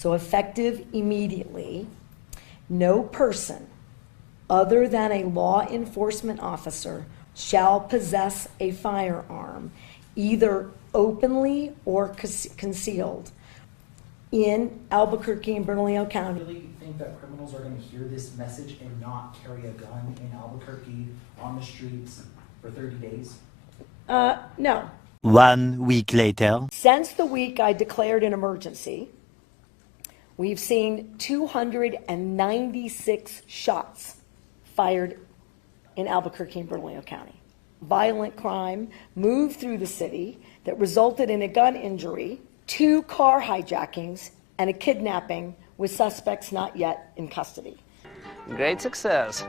So effective immediately, no person other than a law enforcement officer shall possess a firearm, either openly or concealed, in Albuquerque and Bernalillo County. Do you really think that criminals are going to hear this message and not carry a gun in Albuquerque on the streets for 30 days? No. 1 week later. Since the week I declared an emergency, we've seen 296 shots fired in Albuquerque and Bernalillo County. Violent crime moved through the city that resulted in a gun injury, 2 car hijackings, and a kidnapping with suspects not yet in custody. Great success.